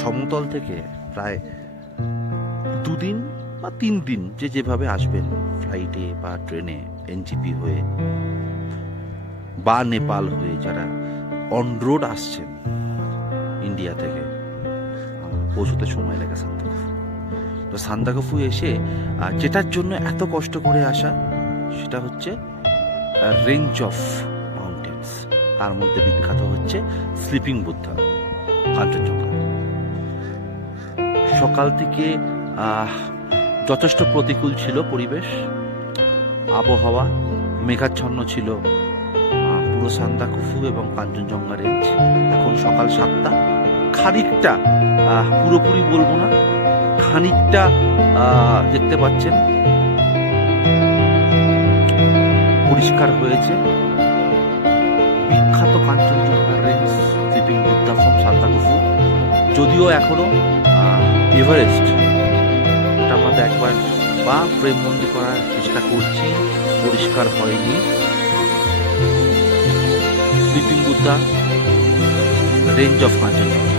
সমতল থেকে প্রায় 2 দিন বা 3 দিন যেভাবে আসবেন, ফ্লাইটে বা ট্রেনে, এনজিপি হয়ে বা নেপাল হয়ে, যারা অন রোড আসছেন ইন্ডিয়া থেকে, পৌঁছতে সময় লাগে সান্দাকফু। তো সান্দাকফু এসে যেটার জন্য এত কষ্ট করে আসা, সেটা হচ্ছে রেঞ্জ অফ মাউন্টেন্স। তার মধ্যে বিখ্যাত হচ্ছে স্লিপিং বুদ্ধা, কাঞ্চনজঙ্ঘা। সকাল থেকে যথেষ্ট প্রতিকূল ছিল পরিবেশ, আবহাওয়া মেঘাচ্ছন্ন ছিল পুরো সান্দাকফু এবং কাঞ্চনজঙ্ঘা রেঞ্জ। এখন সকাল 7টা, খানিকটা, পুরোপুরি বলবো না, খানিকটা দেখতে পাচ্ছেন পরিষ্কার হয়েছে। বিখ্যাত Kanchenjunga range, sleeping Buddha from Sandakphu. যদিও এখনো এভারেস্ট, এটা আমরা একবার বা প্রেম মন্দির করার চেষ্টা করছি, পরিষ্কার হয়নি। Sleeping Buddha, range of Kanchenjunga.